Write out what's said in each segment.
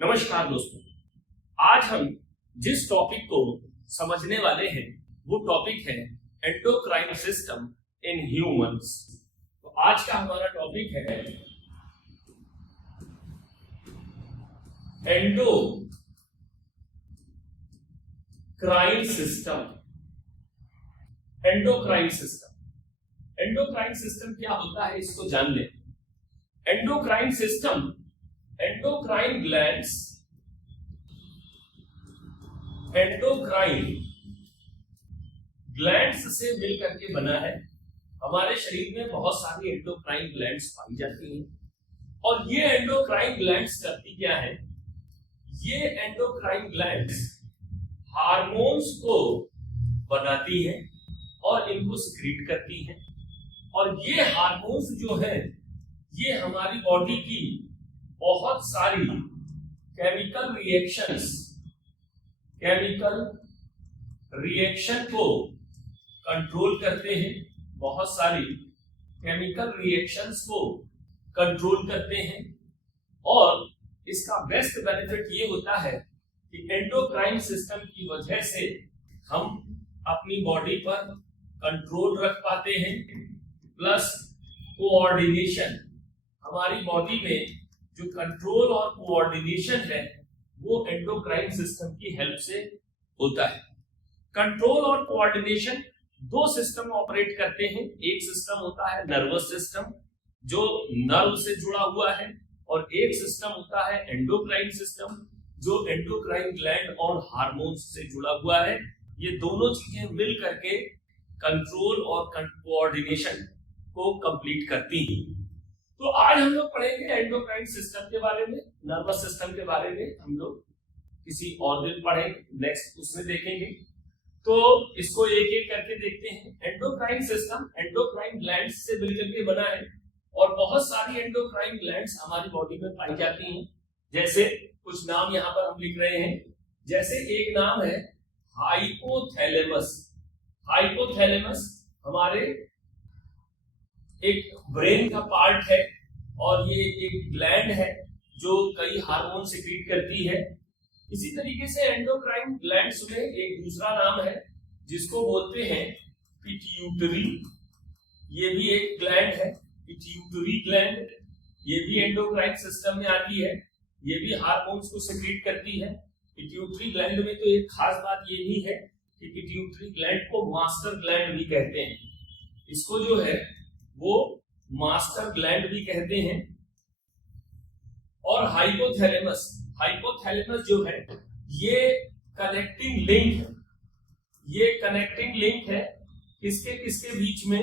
नमस्कार दोस्तों, आज हम जिस टॉपिक को समझने वाले हैं वो टॉपिक है एंडोक्राइन सिस्टम इन ह्यूमंस। तो आज का हमारा टॉपिक है endocrine system. Endocrine system, endocrine system क्या होता है इसको जान लें। Endocrine system endocrine glands, endocrine glands से मिलकर के बना है। हमारे शरीर में बहुत सारी एंडोक्राइन ग्लैंड्स पाई जाती हैं और ये एंडोक्राइन ग्लैंड्स करती क्या है, ये एंडोक्राइन ग्लैंड्स हार्मोन्स को बनाती हैं और इनको सिक्रीट करती हैं। और ये हार्मोन्स जो है ये हमारी बॉडी की बहुत सारी केमिकल रिएक्शन को कंट्रोल करते हैं, बहुत सारी केमिकल रिएक्शंस को कंट्रोल करते हैं। और इसका बेस्ट बेनिफिट ये होता है कि एंडोक्राइन सिस्टम की वजह से हम अपनी बॉडी पर कंट्रोल रख पाते हैं, प्लस कोऑर्डिनेशन। हमारी बॉडी में जो कंट्रोल और कोऑर्डिनेशन है वो एंडोक्राइन सिस्टम की हेल्प से होता है। कंट्रोल और कोऑर्डिनेशन दो सिस्टम ऑपरेट करते हैं। एक सिस्टम होता है नर्वस सिस्टम जो नर्व से जुड़ा हुआ है, और एक सिस्टम होता है एंडोक्राइन सिस्टम जो एंडोक्राइन ग्लैंड और हार्मोन्स से जुड़ा हुआ है। ये दोनों चीजें मिल करके कंट्रोल और कोऑर्डिनेशन को कंप्लीट करती हैं। तो आज हम लोग पढ़ेंगे एंडोक्राइन सिस्टम के बारे में, नर्वस सिस्टम के बारे में हम लोग किसी और दिन पढ़ेंगे, नेक्स्ट उसमें देखेंगे। तो इसको एक एक करके देखते हैं। एंडोक्राइन सिस्टम एंडोक्राइन ग्लैंड्स से मिलकर के बना है और बहुत सारी एंडोक्राइन ग्लैंड्स हमारी बॉडी में पाई जाती हैं। जैसे कुछ नाम यहाँ पर हम लिख रहे हैं। जैसे एक नाम है हाइपोथैलेमस। हाइपोथैलेमस हमारे एक ब्रेन का पार्ट है और ये एक ग्लैंड है जो कई हार्मोन सिक्रीट करती है। इसी तरीके से एंडोक्राइन ग्लैंड्स में एक दूसरा नाम है जिसको बोलते हैं पिट्यूटरी। ये भी एक ग्लैंड है, पिट्यूटरी ग्लैंड। ये भी एंडोक्राइन सिस्टम में आती है, ये भी हार्मोन्स को सिक्रीट करती है। पिट्यूटरी ग्लैंड में तो एक खास बात ये भी है कि पिट्यूटरी ग्लैंड को मास्टर ग्लैंड भी कहते हैं। इसको जो है वो मास्टर ग्लैंड भी कहते हैं। और हाइपोथैलेमस, हाइपोथैलेमस जो है ये कनेक्टिंग लिंक, ये कनेक्टिंग लिंक है किसके किसके बीच में,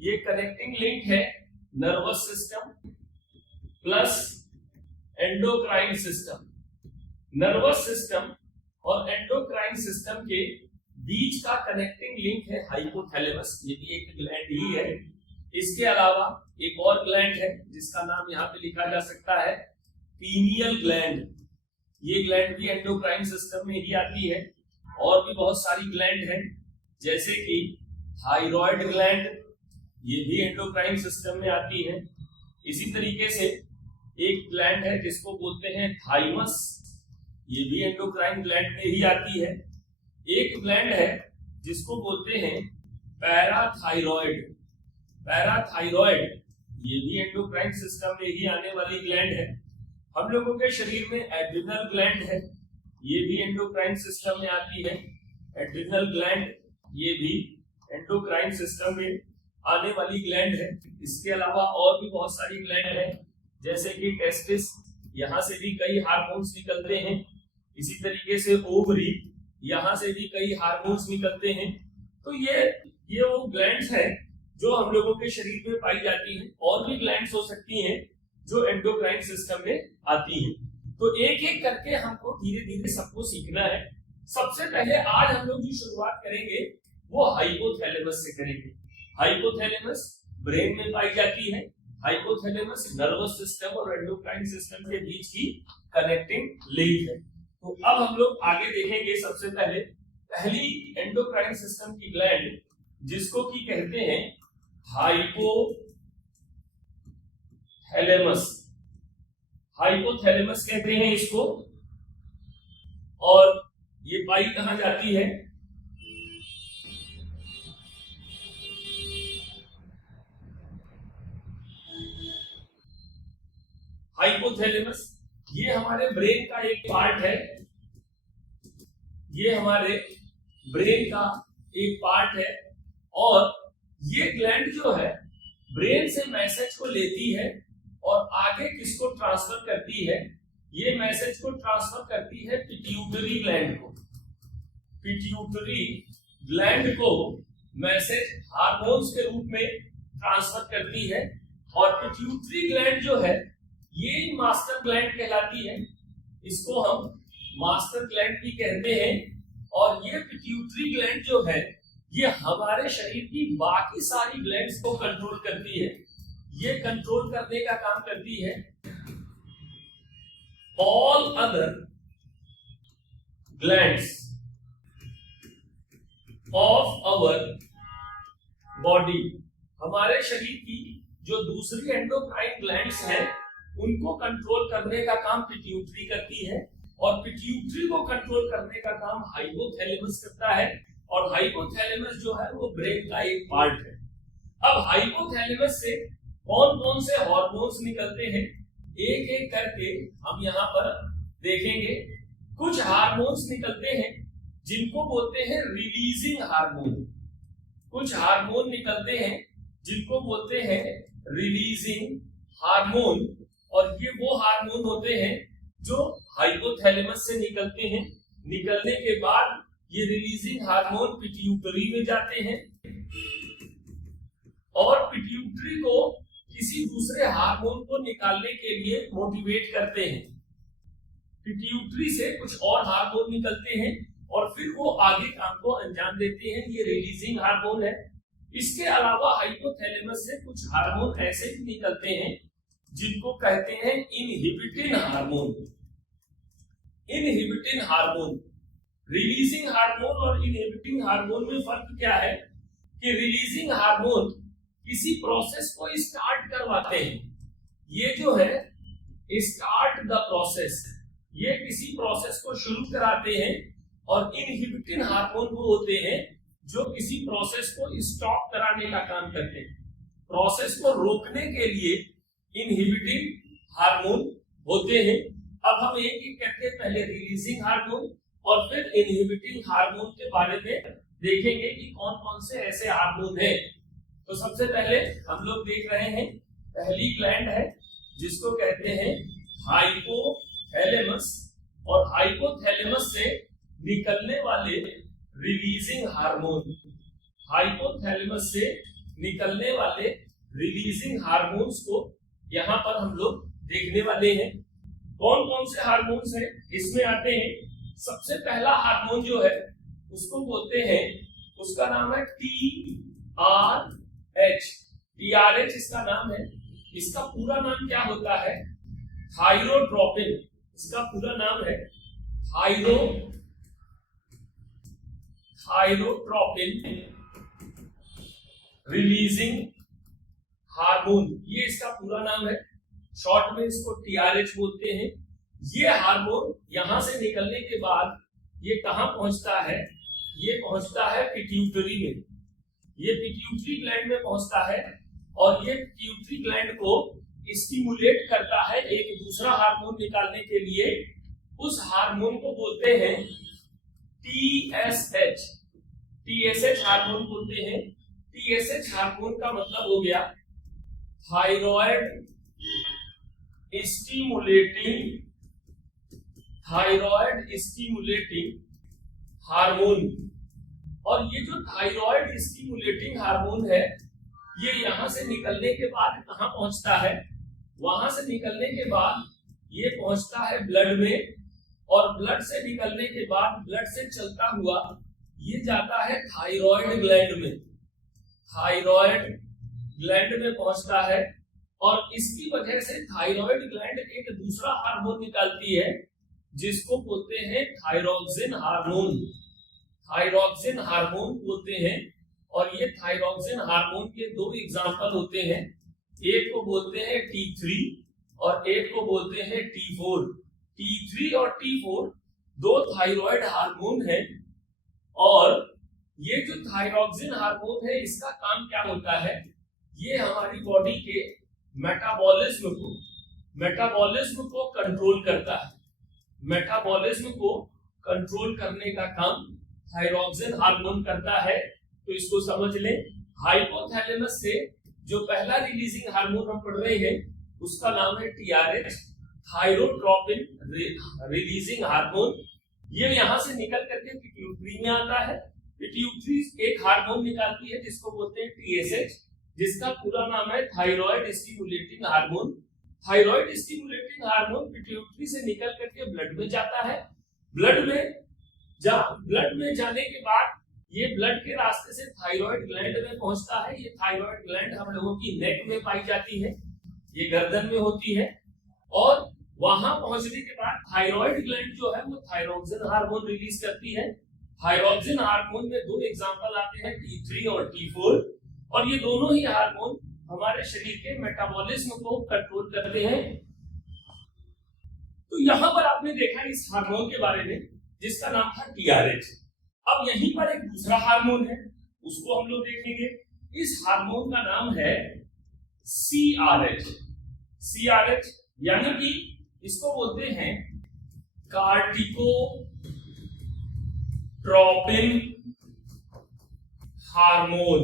ये कनेक्टिंग लिंक है nervous system plus endocrine system. Nervous system और एंडोक्राइन सिस्टम के बीच का कनेक्टिंग लिंक है हाइपोथैलेमस। ये भी एक ग्लैंड ही है। इसके अलावा एक और ग्लैंड है जिसका नाम यहाँ पे लिखा जा सकता है पीनियल ग्लैंड। ये ग्लैंड भी एंडोक्राइन सिस्टम में ही आती है। और भी बहुत सारी ग्लैंड हैं जैसे कि थायराइड ग्लैंड, ये भी एंडोक्राइन सिस्टम में आती है। इसी तरीके से एक ग्लैंड है जिसको बोलते हैं थाइमस, ये भी एंडोक्राइन ग्लैंड में ही आती है। एक ग्लैंड है जिसको बोलते हैं पैराथाइरॉइड। पैराथाइरॉइड ये भी एंडोक्राइन सिस्टम में ही आने वाली ग्लैंड है। हम लोगों के शरीर में एड्रिनल ग्लैंड है, ये भी एंडोक्राइन सिस्टम में आती है। एड्रिनल ग्लैंड ये भी एंडोक्राइन सिस्टम में आने वाली ग्लैंड है। इसके अलावा और भी बहुत सारी ग्लैंड है जैसे कि टेस्टिस, यहाँ से भी कई हार्मोन्स निकलते हैं। इसी तरीके से ओवरी, यहाँ से भी कई हार्मोन्स निकलते हैं। तो ये वो ग्लैंड्स हैं जो हम लोगों के शरीर में पाई जाती हैं। और भी ग्लैंड्स हो सकती हैं जो एंडोक्राइन सिस्टम में आती हैं। तो एक एक करके हमको धीरे धीरे सबको सीखना है। सबसे पहले आज हम लोग जो शुरुआत करेंगे वो हाइपोथैलेमस से करेंगे। हाइपोथैलेमस ब्रेन में पाई जाती है। हाइपोथैलेमस नर्वस सिस्टम और एंडोक्राइन सिस्टम के बीच की कनेक्टिंग लिंक है। तो अब हम लोग आगे देखेंगे। सबसे पहले पहली एंडोक्राइन सिस्टम की ग्लैंड जिसको की कहते हैं हाइपोथैलेमस। हाइपोथैलेमस कहते हैं इसको। और ये पाई कहां जाती है, हाइपोथैलेमस। ये हमारे ब्रेन का एक पार्ट है, ये हमारे ब्रेन का एक पार्ट है। और ये ग्लैंड जो है ब्रेन से मैसेज को लेती है और आगे किसको ट्रांसफर करती है, ये मैसेज को ट्रांसफर करती है पिट्यूटरी ग्लैंड को। पिट्यूटरी ग्लैंड को मैसेज हार्मोन्स के रूप में ट्रांसफर करती है। और पिट्यूटरी ग्लैंड जो है ये मास्टर ग्लैंड कहलाती है, इसको हम मास्टर ग्लैंड भी कहते हैं। और ये पिट्यूटरी ग्लैंड जो है ये हमारे शरीर की बाकी सारी ग्लैंड्स को कंट्रोल करती है। ये कंट्रोल करने का काम करती है all other glands of our body. हमारे शरीर की जो दूसरी एंडोक्राइन ग्लैंड्स हैं उनको कंट्रोल करने का काम पिट्यूटरी करती है। और पिट्यूटरी को कंट्रोल करने का काम हाइपोथैलेमस करता है। और हाइपोथैलेमस जो है वो ब्रेन का एक पार्ट है। अब हाइपोथैलेमस से कौन कौन से हार्मोन्स निकलते हैं एक एक करके हम यहाँ पर देखेंगे। कुछ हार्मोन्स निकलते हैं जिनको बोलते हैं रिलीजिंग हार्मोन। कुछ हार्मोन निकलते हैं जिनको बोलते हैं रिलीजिंग हार्मोन। और ये वो हार्मोन होते हैं जो हाइपोथैलेमस से निकलते हैं। निकलने के बाद ये रिलीजिंग हार्मोन पिट्यूटरी में जाते हैं और पिट्यूटरी को किसी दूसरे हार्मोन को निकालने के लिए मोटिवेट करते हैं। पिट्यूटरी से कुछ और हार्मोन निकलते हैं और फिर वो आगे काम को अंजाम देते हैं। ये रिलीजिंग हार्मोन है। इसके अलावा हाइपोथैलेमस से कुछ हार्मोन ऐसे भी निकलते हैं जिनको कहते हैं इनहिबिटिन हार्मोन। इनहिबिटिन हार्मोन, रिलीजिंग हार्मोन और इनहिबिटिंग हार्मोन में फर्क क्या है कि रिलीजिंग हार्मोन किसी प्रोसेस को स्टार्ट करवाते हैं। ये जो है स्टार्ट द प्रोसेस, ये किसी प्रोसेस को शुरू कराते हैं। और इनहिबिटिन हार्मोन वो होते हैं जो किसी प्रोसेस को स्टॉप कराने का काम करते हैं। प्रोसेस को रोकने के लिए इनहिबिटिंग हार्मोन होते हैं। अब हम एक एक करके पहले रिलीजिंग हार्मोन और फिर इनहिबिटिंग हार्मोन के बारे में देखेंगे कि कौन कौन से ऐसे हार्मोन हैं। तो सबसे पहले हम लोग देख रहे हैं पहली ग्लैंड है जिसको कहते हैं हाइपोथैलेमस। और हाइपोथैलेमस से निकलने वाले रिलीजिंग हार्मोन, हाइपोथैलेमस से निकलने वाले रिलीजिंग हार्मोन्स को यहाँ पर हम लोग देखने वाले हैं। कौन कौन से हार्मोन्स हैं इसमें आते हैं। सबसे पहला हार्मोन जो है उसको बोलते हैं, उसका नाम है TRH। TRH इसका नाम है। इसका पूरा नाम क्या होता है, थायरोट्रोपिन। इसका पूरा नाम है थायरोट्रोपिन रिलीजिंग हार्मोन, ये इसका पूरा नाम है। शॉर्ट में इसको TRH बोलते हैं। ये हार्मोन यहां से निकलने के बाद ये कहां पहुंचता है, ये पहुंचता है पिट्यूटरी में। ये पिट्यूटरी ग्लैंड में पहुंचता है और ये पिट्यूटरी ग्लैंड को स्टिमुलेट करता है एक दूसरा हार्मोन निकालने के लिए। उस हार्मोन को बोलते हैं TSH। TSH हार्मोन बोलते हैं। TSH हार्मोन का मतलब हो गया थायराइड स्टिमुलेटिंग हार्मोन। और ये जो थायराइड स्टिमुलेटिंग हार्मोन है ये यहां से निकलने के बाद कहां पहुंचता है, वहां से निकलने के बाद ये पहुंचता है ब्लड में। और ब्लड से निकलने के बाद ब्लड से चलता हुआ ये जाता है थायराइड ग्लैंड में। थायराइड ग्लैंड में पहुंचता है और इसकी वजह से थायराइड ग्लैंड एक दूसरा हार्मोन निकालती है जिसको बोलते हैं थायरोक्सिन हार्मोन। थायरोक्सिन हार्मोन बोलते हैं। और ये थायरोक्सिन हार्मोन के दो एग्जांपल होते हैं। एक को बोलते हैं T3 और एक को बोलते हैं T4। T3 और T4 दो थायराइड हार्मोन है, और ये जो थायरॉक्सिन हार्मोन है इसका काम क्या होता है, ये हमारी बॉडी के मेटाबॉलिज्म को कंट्रोल करता है। मेटाबॉलिज्म को कंट्रोल करने का काम थायरॉक्सिन हार्मोन करता है। तो इसको समझ लें, हाइपोथैलेमस से जो पहला रिलीजिंग हार्मोन हम पढ़ रहे हैं उसका नाम है TRH, थायरोट्रोपिन रिलीजिंग हार्मोन। ये यहाँ से निकल करके पिट्यूटरी में आता है। पिट्यूटरी एक हार्मोन निकालती है जिसको बोलते हैं TSH, जिसका पूरा नाम है thyroid stimulating hormone. Thyroid stimulating hormone pituitary से निकल करके ब्लड में जाता है। ब्लड में जाने के बाद ये ब्लड के रास्ते से थायराइड ग्लैंड में पहुंचता है। ये थायराइड ग्लैंड हम लोगों की नेक में पाई जाती है, ये गर्दन में होती है, और वहां पहुंचने के बाद थायराइड ग्लैंड जो है वो थायरॉक्सिन हार्मोन रिलीज करती है। थायरॉक्सिन हार्मोन में दो एग्जांपल आते हैं, T3 और T4, और ये दोनों ही हार्मोन हमारे शरीर के मेटाबॉलिज्म को कंट्रोल करते हैं। तो यहां पर आपने देखा इस हार्मोन के बारे में जिसका नाम था TRH। अब यहीं पर एक दूसरा हार्मोन है, उसको हम लोग देखेंगे। इस हार्मोन का नाम है CRH। CRH यानी कि इसको बोलते हैं कार्टिकोट्रोपिन हार्मोन,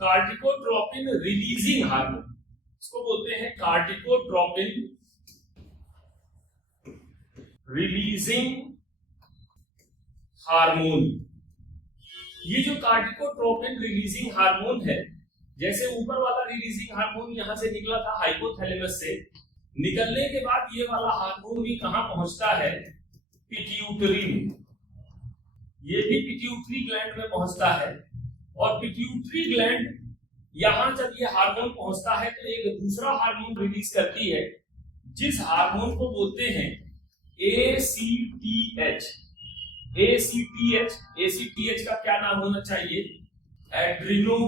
कार्टिकोट्रोपिन रिलीजिंग हार्मोन। इसको बोलते हैं कार्टिकोट्रोपिन रिलीजिंग हार्मोन। ये जो कार्टिकोट्रोपिन रिलीजिंग हार्मोन है, जैसे ऊपर वाला रिलीजिंग हार्मोन यहां से निकला था हाइपोथैलेमस से, निकलने के बाद ये वाला हार्मोन भी कहां पहुंचता है, पिट्यूटरी में। ये भी पिट्यूटरी ग्लैंड में पहुंचता है, और पिट्यूटरी ग्लैंड यहां जब ये हार्मोन पहुंचता है तो एक दूसरा हार्मोन रिलीज करती है, जिस हार्मोन को बोलते हैं ACTH। ACTH का क्या नाम होना चाहिए, एड्रिनो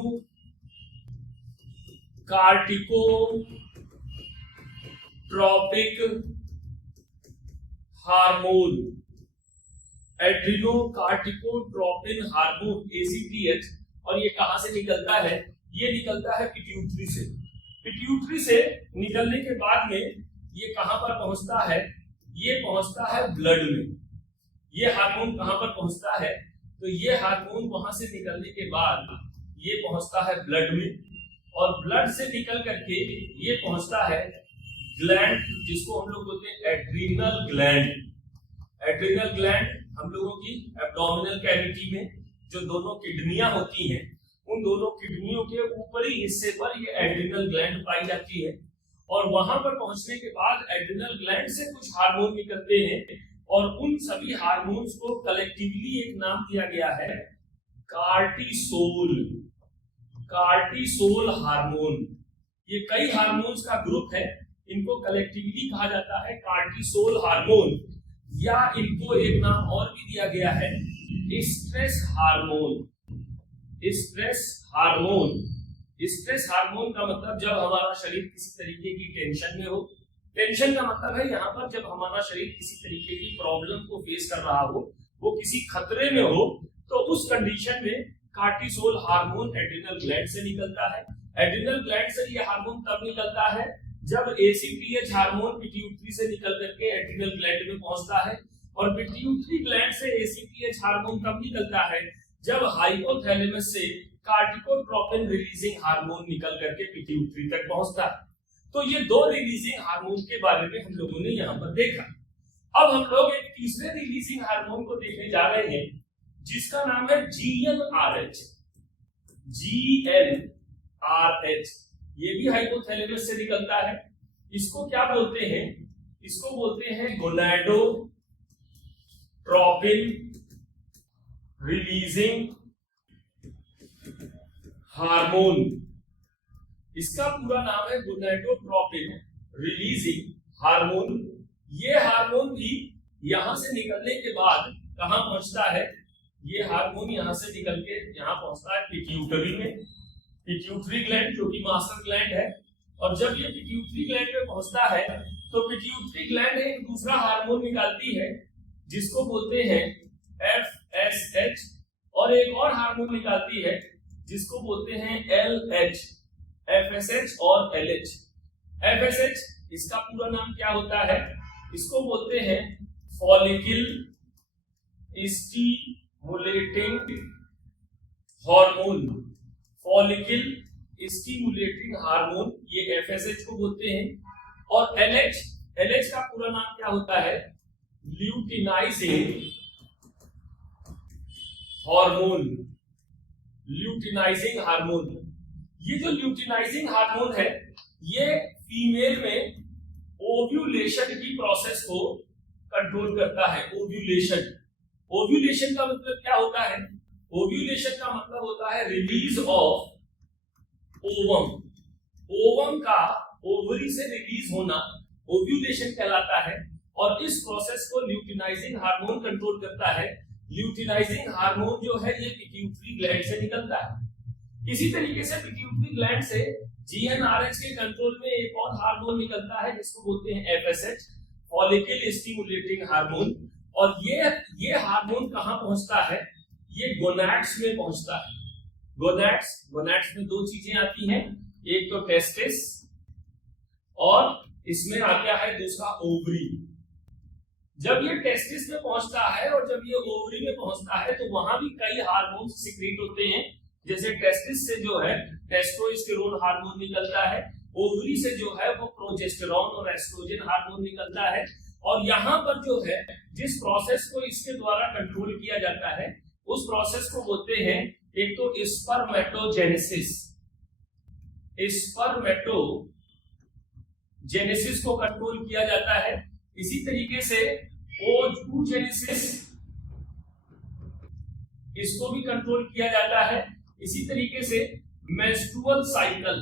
कार्टिकोट्रोपिक हार्मोन। एड्रिनो कार्टिकोट्रोपिन हार्मोन ACTH, और ये कहां से निकलता है, ये निकलता है पिट्यूटरी से। पिट्यूटरी से निकलने के बाद में ये कहां पर पहुंचता है, ये पहुंचता है ब्लड में। ये हार्मोन कहां पर पहुंचता है, तो ये हार्मोन वहां से निकलने के बाद ये पहुंचता है ब्लड में, और ब्लड से निकल करके ये पहुंचता है ग्लैंड, जिसको हम लोग बोलते हैं एड्रीनल ग्लैंड। एड्रीनल ग्लैंड हम लोगों की एब्डोमिनल कैविटी में जो दोनों किडनियां होती हैं, उन दोनों किडनियों के ऊपरी हिस्से पर ये एड्रीनल ग्लैंड पाई जाती है। और वहां पर पहुंचने के बाद एड्रीनल ग्लैंड से कुछ हार्मोन निकलते हैं, और उन सभी हार्मोन्स को कलेक्टिवली एक नाम दिया गया है कार्टिसोल। Cortisol hormone. ये कई हार्मोन्स का ग्रुप है, इनको कलेक्टिवली कहा जाता है कार्टिसोल हार्मोन, या इनको एक नाम और भी दिया गया है stress hormone. Stress hormone. Stress hormone का मतलब जब हमारा शरीर किसी तरीके की टेंशन में हो। टेंशन का मतलब है यहाँ पर जब हमारा शरीर किसी तरीके की प्रॉब्लम को फेस कर रहा हो, वो किसी खतरे में हो, तो उस कंडीशन में कार्टिसोल हार्मोन एड्रिनल ग्लैंड से निकलता है। एड्रिनल ग्लैंड से ये हार्मोन तब निकलता है जब ACTH हार्मोन पिट्यूटरी से निकल करके एड्रिनल ग्लैंड में पहुंचता है, और पिट्यूटरी ग्लैंड से ACTH हार्मोन तब निकलता है जब हाइपोथैलेमस से कार्टिकोट्रोपिन रिलीजिंग हार्मोन निकल करके पिट्यूटरी तक पहुंचता है। तो ये दो रिलीजिंग हार्मोन के बारे में हम लोगों ने यहाँ पर देखा। अब हम लोग एक तीसरे रिलीजिंग हार्मोन को देखने जा रहे हैं जिसका नाम है GnRH। GnRH ये भी हाइपोथैलेमस से निकलता है। इसको क्या बोलते हैं, इसको बोलते हैं गोनाडोट्रोपिन रिलीजिंग हार्मोन। इसका पूरा नाम है गोनाडोट्रोपिन रिलीजिंग हार्मोन। ये हार्मोन भी यहां से निकलने के बाद कहां पहुंचता है, ये हार्मोन यहां से निकल के यहां पहुंचता है पिट्यूटरी में। पिट्यूटरी ग्लैंड जो कि मास्टर ग्लैंड है, और जब ये पिट्यूटरी ग्लैंड में पहुंचता है तो पिट्यूटरी ग्लैंड एक दूसरा हार्मोन निकालती है जिसको बोलते हैं FSH, और एक और हार्मोन निकालती है जिसको बोलते हैं LH, FSH और LH। FSH इसका पूरा नाम क्या होता है, इसको बोलते हैं follicle stimulating hormone, follicle stimulating hormone, ये FSH को बोलते हैं। और LH का पूरा नाम क्या होता है, ल्यूटिनाइजिंग हार्मोन, ल्यूटिनाइजिंग हार्मोन। ये जो ल्यूटिनाइजिंग हार्मोन है ये फीमेल में ओव्यूलेशन की प्रोसेस को कंट्रोल करता है। ओव्यूलेशन का मतलब क्या होता है, ओव्यूलेशन का मतलब होता है रिलीज ऑफ ओवम, ओवम का ओवरी से रिलीज होना ओव्यूलेशन कहलाता है। और इस प्रोसेस को ल्यूटिनाइजिंग हार्मोन कंट्रोल करता है। ल्यूटिनाइजिंग हार्मोन जो है ये पिट्यूटरी ग्लैंड से निकलता है। इसी तरीके से पिट्यूटरी ग्लैंड से GnRH के कंट्रोल में एक और हार्मोन निकलता है जिसको बोलते हैं FSH, फॉलिकल स्टिमुलेटिंग हार्मोन। और ये हार्मोन कहां पहुंचता है, ये गोनैड्स में पहुंचता है। गोनैड्स में दो चीजें आती हैं, एक तो टेस्टिस और इसमें आ गया है दूसरा ओवरी। जब ये टेस्टिस में पहुंचता है और जब ये ओवरी में पहुंचता है तो वहां भी कई हार्मोन सीक्रेट होते हैं। जैसे टेस्टिस से जो है टेस्टोस्टेरोन हार्मोन निकलता है, ओवरी से जो है वो प्रोजेस्टेरॉन और एस्ट्रोजन हार्मोन निकलता है। और यहाँ पर जो है जिस प्रोसेस को इसके द्वारा कंट्रोल किया जाता है उस प्रोसेस को बोलते हैं एक तो स्पर्मेटोजेनेसिस, स्पर्मेटोजेनेसिस को कंट्रोल किया जाता है। इसी तरीके से ओवोजेनेसिस इसको भी कंट्रोल किया जाता है। इसी तरीके से मेंस्ट्रुअल साइकिल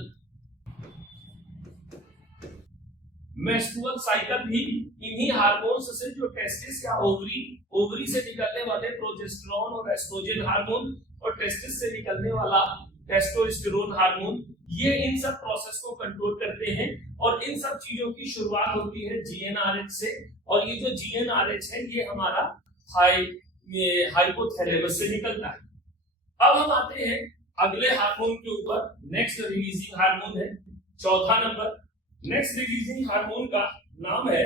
भी इन्हीं हार्मोन्स से, जो टेस्टिस या ओवरी से निकलने वाले प्रोजेस्टेरॉन और एस्ट्रोजन हार्मोन और टेस्टिस से निकलने वाला टेस्टोस्टेरोन हार्मोन, ये इन सब प्रोसेस को कंट्रोल करते हैं। और इन सब चीजों की शुरुआत होती है GnRH से। और ये जो GnRH है ये हमारा हाइपोथैलेमस से निकलता है। अब हम आते हैं अगले हार्मोन के ऊपर। नेक्स्ट रिलीजिंग हार्मोन है चौथा नंबर। नेक्स्ट रिलीजिंग हार्मोन का नाम है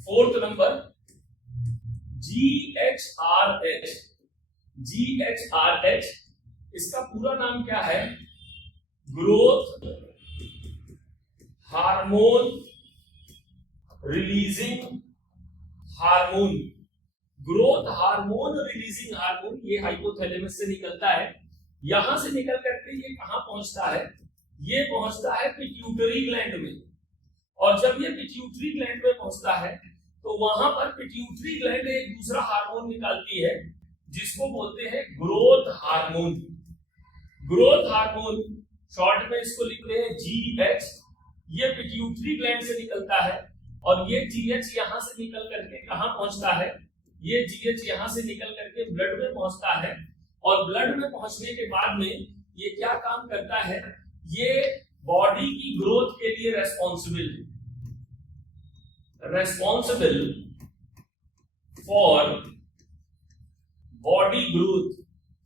फोर्थ नंबर GHRH। इसका पूरा नाम क्या है, growth hormone releasing hormone. Growth hormone releasing hormone ये हाइपोथैलेमस से निकलता है। यहां से निकल करके ये कहां पहुंचता है, ये पहुंचता है पिट्यूटरी ग्लैंड में। और जब ये पिट्यूटरी ग्लैंड में पहुंचता है तो वहां पर पिट्यूटरी ग्लैंड एक दूसरा हार्मोन निकालती है जिसको बोलते हैं growth hormone. Growth hormone short में इसको लिखते हैं GH। ये पिट्यूटरी ग्लैंड से निकलता है और ये GH यहां से निकल करके कहां पहुंचता है, ये GH यहां से निकल करके ब्लड में पहुंचता है। और ब्लड में पहुंचने के बाद में ये क्या काम करता है, ये बॉडी की ग्रोथ के लिए रेस्पॉन्सिबल फॉर बॉडी ग्रोथ।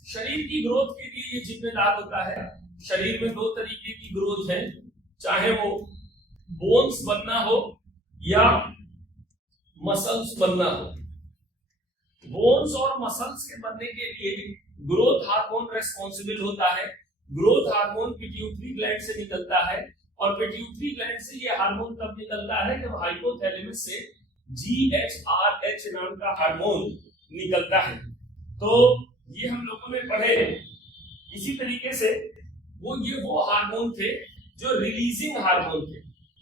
शरीर की ग्रोथ के लिए ये जिम्मेदार होता है। शरीर में दो तरीके की ग्रोथ है, चाहे वो बोन्स बनना हो या मसल्स बनना हो। बोन्स और मसल्स के बनने के लिए ग्रोथ हार्मोन रेस्पॉन्सिबल होता है। ग्रोथ हार्मोन पिट्यूटरी ग्लैंड से निकलता है और पिट्यूटरी ग्लैंड से ये हार्मोन तब निकलता है जब हाइपोथैलेमस से GHRH नाम का हार्मोन निकलता है। तो ये हम लोगों ने पढ़े। इसी तरीके से वो हार्मोन थे जो रिलीजिंग हार्मोन थे।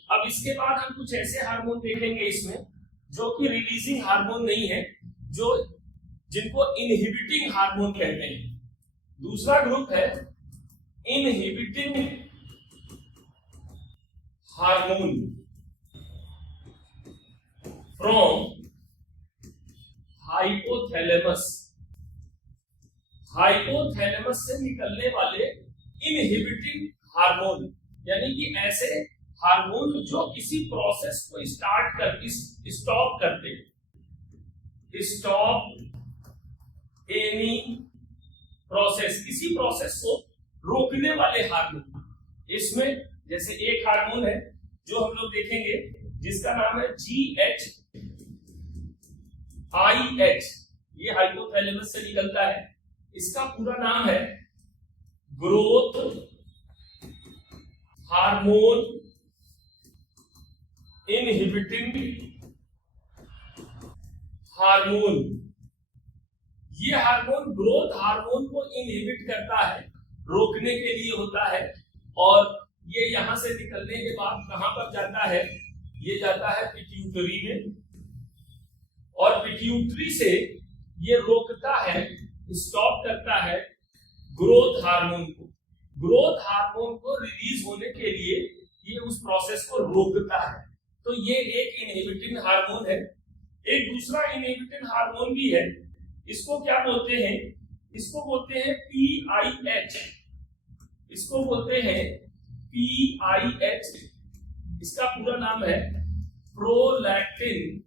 अब इसके बाद हम कुछ ऐसे हार्मोन देखेंगे इसमें जो कि रिलीजिंग हार्मोन नहीं है, जिनको इनहिबिटिंग हार्मोन कहते हैं। दूसरा ग्रुप है inhibiting hormone from hypothalamus. Hypothalamus से निकलने वाले इनहिबिटिंग हार्मोन, यानी कि ऐसे हार्मोन जो किसी प्रोसेस को स्टार्ट कर स्टॉप करते हैं, स्टॉप एनी प्रोसेस, किसी प्रोसेस को रोकने वाले हार्मोन। इसमें जैसे एक हार्मोन है जो हम लोग देखेंगे जिसका नाम है GH IH, ये हाइपोथैलेमस से निकलता है। इसका पूरा नाम है ग्रोथ हार्मोन इनहिबिटिंग हार्मोन। ये हार्मोन ग्रोथ हार्मोन को इनहिबिट करता है, रोकने के लिए होता है। और ये यहां से निकलने के बाद कहां पर जाता है, ये जाता है पिट्यूटरी में, और पिट्यूटरी से ये रोकता है, स्टॉप करता है ग्रोथ हार्मोन को। ग्रोथ हार्मोन को रिलीज होने के लिए ये उस प्रोसेस को रोकता है। तो ये एक इनहिबिटिंग हार्मोन है। एक दूसरा इनहिबिटिंग हार्मोन भी है, इसको क्या बोलते हैं, इसको बोलते हैं PIH, इसको बोलते हैं PIH। इसका पूरा नाम है prolactin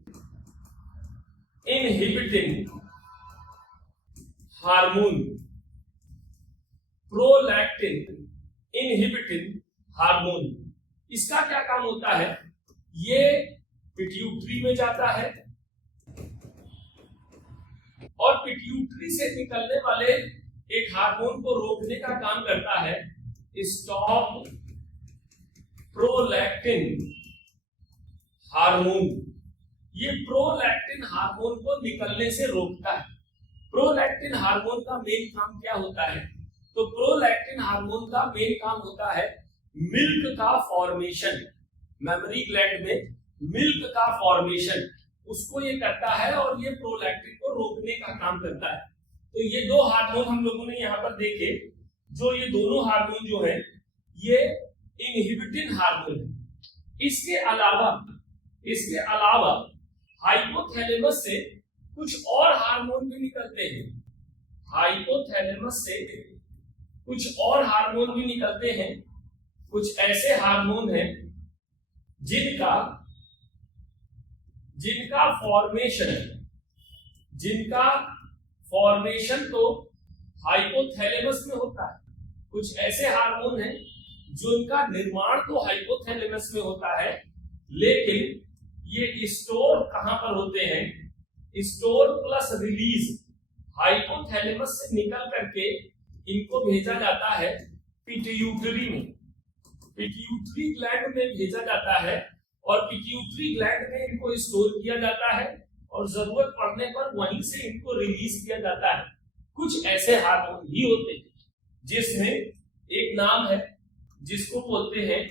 inhibiting hormone. Prolactin inhibiting hormone, इसका क्या काम होता है, ये पिट्यूटरी में जाता है और पिट्यूटरी से निकलने वाले एक हार्मोन को रोकने का काम करता है, स्टॉप प्रोलैक्टिन हार्मोन। ये प्रोलैक्टिन हार्मोन को निकलने से रोकता है। प्रोलैक्टिन हार्मोन का मेन काम क्या होता है, तो प्रोलैक्टिन हार्मोन का मेन काम होता है मिल्क का फॉर्मेशन। मेमोरी ग्लैंड में मिल्क का फॉर्मेशन, उसको ये करता है और ये प्रोलैक्टिन को रोकने का काम करता है। तो ये दो हार्मोन हम लोगों ने यहाँ पर देखे, जो ये दोनों हार्मोन जो है ये इनहिबिटिंग हार्मोन है। इसके अलावा हाइपोथैलेमस से कुछ और हार्मोन भी निकलते हैं। हाइपोथैलेमस से कुछ और हार्मोन भी निकलते हैं। कुछ ऐसे हार्मोन हैं जिनका फॉर्मेशन तो हाइपोथैलेमस में होता है। कुछ ऐसे हार्मोन हैं जिनका निर्माण तो हाइपोथैलेमस में होता है, लेकिन ये स्टोर कहां पर होते हैं, स्टोर प्लस रिलीज हाइपोथैलेमस से निकल करके इनको भेजा जाता है पिट्यूटरी में, पिट्यूटरी ग्लैंड में भेजा जाता है और पिट्यूटरी ग्लैंड में इनको स्टोर किया जाता है और जरूरत पड़ने पर वहीं से इनको रिलीज किया जाता है। कुछ ऐसे हार्मोन भी होते हैं जिसमें एक नाम है जिसको बोलते हैं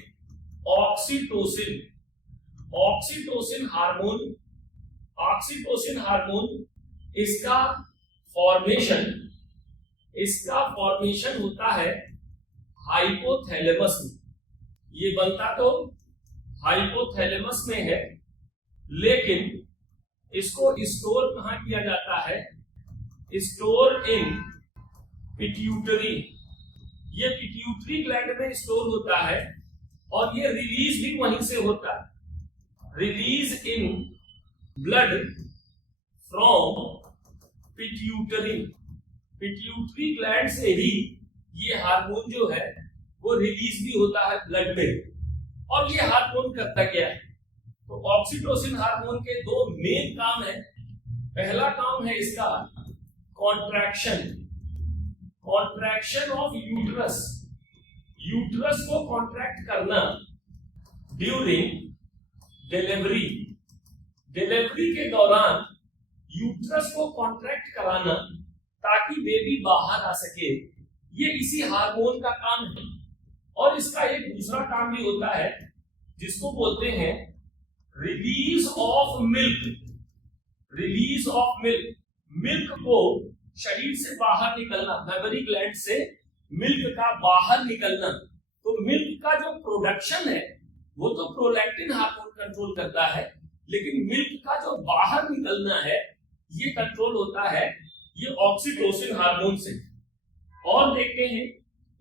ऑक्सीटोसिन। ऑक्सीटोसिन हार्मोन इसका फॉर्मेशन होता है हाइपोथैलेमस में। ये बनता तो हाइपोथैलेमस में है, लेकिन इसको स्टोर कहां किया जाता है, स्टोर इन पिट्यूटरी। ये पिट्यूटरी ग्लैंड में स्टोर होता है और ये रिलीज भी वहीं से होता है। Release in blood from pituitary. Pituitary gland से ही ये हार्मोन जो है वो रिलीज भी होता है ब्लड में। और ये हार्मोन करता क्या है, तो ऑक्सीटोसिन हार्मोन के दो मेन काम है। पहला काम है इसका कॉन्ट्रैक्शन ऑफ यूट्रस। यूट्रस को कॉन्ट्रैक्ट करना ड्यूरिंग डिलीवरी के दौरान यूट्रस को कॉन्ट्रैक्ट कराना ताकि बेबी बाहर आ सके, ये इसी हार्मोन का काम है। और इसका एक दूसरा काम भी होता है जिसको बोलते हैं रिलीज ऑफ मिल्क। मिल्क को शरीर से बाहर निकलना, मेमोरी ग्लैंड से मिल्क का बाहर निकलना। तो मिल्क का जो प्रोडक्शन है वो तो प्रोलैक्टिन हार्मोन कंट्रोल करता है, लेकिन मिल्क का जो बाहर निकलना है ये कंट्रोल होता है ये ऑक्सीटोसिन हार्मोन से। और देखते हैं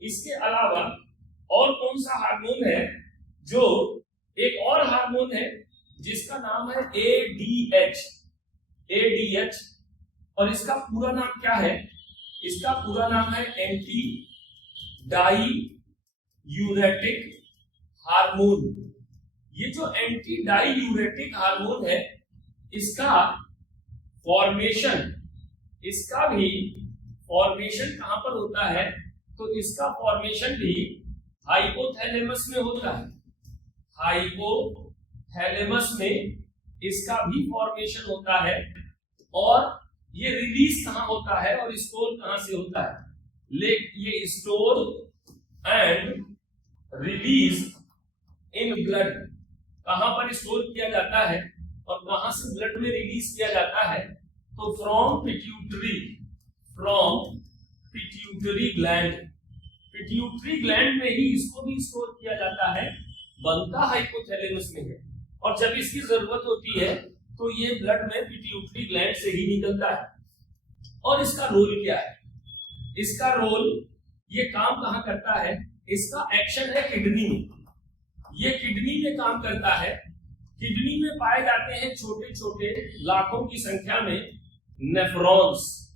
इसके अलावा और कौन सा हार्मोन है, जो एक और हार्मोन है जिसका नाम है ADH, ADH, और इसका पूरा नाम क्या है, इसका पूरा नाम है एंटी डाईयूरेटिक हार्मोन। ये जो एंटी डाईयूरेटिक हार्मोन है, इसका फॉर्मेशन, इसका भी फॉर्मेशन कहां पर होता है, तो इसका फॉर्मेशन भी हाइपोथैलेमस में होता है। हाइपोथैलेमस में इसका भी फॉर्मेशन होता है, और ये रिलीज कहां होता है और स्टोर कहां से होता है, ये store and release in blood, कहां पर स्टोर किया जाता है और कहां से ब्लड में रिलीज किया जाता है, तो from pituitary gland, pituitary gland में ही इसको भी स्टोर किया जाता है, बनता हाइपोथैलेमस में है, और जब इसकी जरूरत होती है तो ये ब्लड में पिट्यूटरी ग्लैंड से ही निकलता है। और इसका रोल क्या है, इसका रोल, ये काम कहां करता है, इसका एक्शन है किडनी में, ये किडनी में काम करता है। किडनी में पाए जाते हैं छोटे छोटे लाखों की संख्या में नेफ्रॉन्स।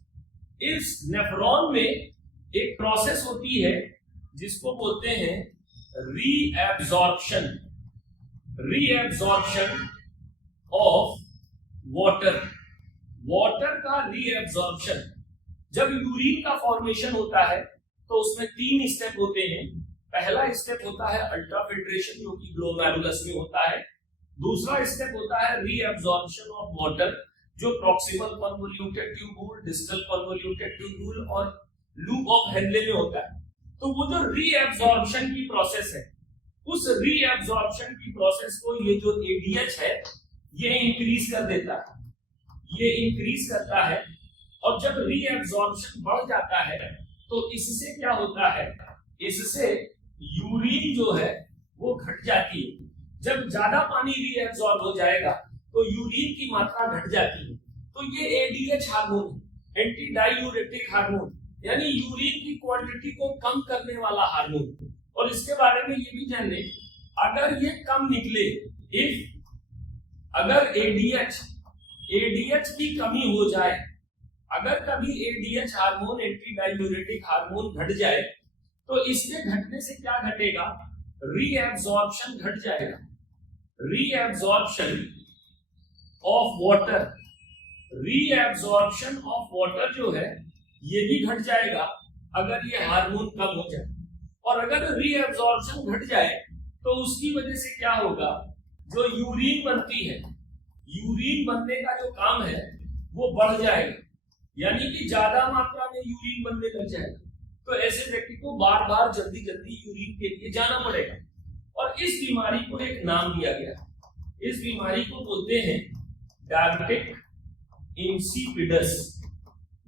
इस नेफ्रॉन में एक प्रोसेस होती है जिसको बोलते हैं reabsorption, reabsorption of water, water का रीएब्जॉर्प्शन। जब यूरिन का फॉर्मेशन होता है तो उसमें 3 स्टेप होते हैं। पहला स्टेप होता है अल्ट्राफिल्ट्रेशन, जो कि ग्लोमेरुलस में होता है। दूसरा स्टेप होता है रीएब्जॉर्प्शन ऑफ वाटर, जो proximal convoluted tubule, distal convoluted tubule और लूप ऑफ हेनले में होता है। तो वो जो रीएब्जॉर्प्शन की प्रोसेस है, उस रीएब्जॉर्प्शन की प्रोसेस को ये जो ADH है ये इंक्रीज कर देता है, ये इंक्रीज करता है। और जब रीएब्जॉर्प्शन बढ़ जाता है तो इससे क्या होता है, इससे यूरिन जो है वो घट जाती है। जब ज्यादा पानी रीएब्जॉर्ब हो जाएगा तो यूरिन की मात्रा घट जाती है। तो ये ADH hormone, anti diuretic hormone, यानी यूरिन की क्वांटिटी को कम करने वाला हार्मोन। और इसके बारे में ये भी जान लें, अगर ये कम निकले, अगर ADH की कमी हो जाए, अगर कभी ADH hormone, anti diuretic hormone घट जाए, तो इसके घटने से क्या घटेगा, रीएब्जॉर्प्शन घट जाएगा। Reabsorption of water, reabsorption of water जो है ये भी घट जाएगा अगर ये हार्मोन कम हो जाए। और अगर रीएब्जॉर्प्शन घट जाए तो उसकी वजह से क्या होगा, जो यूरिन बनती है, यूरिन बनने का जो काम है वो बढ़ जाएगा, यानी कि ज्यादा मात्रा में यूरिन बनने लग जाएगा। तो ऐसे व्यक्ति को बार बार जल्दी जल्दी यूरिन के लिए जाना पड़ेगा। और इस बीमारी को एक नाम दिया गया, इस बीमारी को बोलते हैं डायबिटिक इंसिपिडस,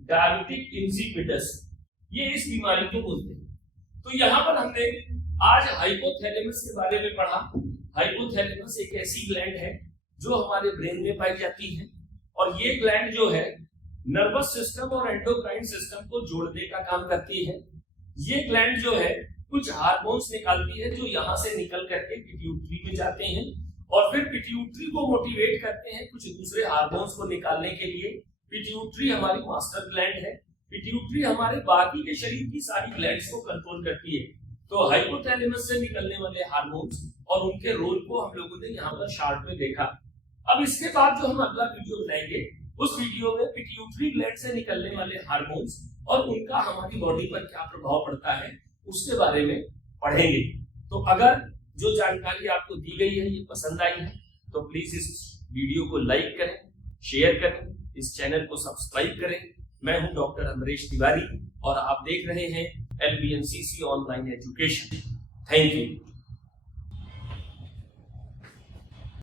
डायबिटिक इंसिपिडस, ये इस बीमारी को बोलते हैं। तो यहाँ पर हमने आज हाइपोथैलेमस के बारे में पढ़ा। हाइपोथैलेमस एक ऐसी ग्लैंड है जो हमारे ब्रेन में पाई जाती है, और ये ग्लैंड जो है नर्वस सिस्टम और एंडोक्राइन सिस्टम को जोड़ने का काम करती है। ये ग्लैंड जो है कुछ हार्मोन्स निकालती है जो यहाँ से निकल करके पिट्यूटरी में जाते हैं, और फिर पिट्यूटरी को मोटिवेट करते हैं कुछ दूसरे हार्मोन्स को निकालने के लिए। पिट्यूटरी हमारी मास्टर ग्लैंड है, पिट्यूटरी हमारे बाकी के शरीर की सारी ग्लैंड्स को कंट्रोल करती है। तो हाइपोथैलेमस से निकलने वाले हार्मोन्स और उनके रोल को हम लोगों ने यहाँ पर शार्ट में देखा। अब इसके बाद जो हम अगला वीडियो बनाएंगे, उस वीडियो में पिट्यूटरी ग्लैंड से निकलने वाले हार्मोन्स और उनका हमारी बॉडी पर क्या प्रभाव पड़ता है उसके बारे में पढ़ेंगे। तो अगर जो जानकारी आपको दी गई है ये पसंद आई है तो प्लीज इस वीडियो को लाइक करें, शेयर करें, इस चैनल को सब्सक्राइब करें। मैं हूं डॉक्टर अमरीश तिवारी और आप देख रहे हैं LBNCC online education. Thank you.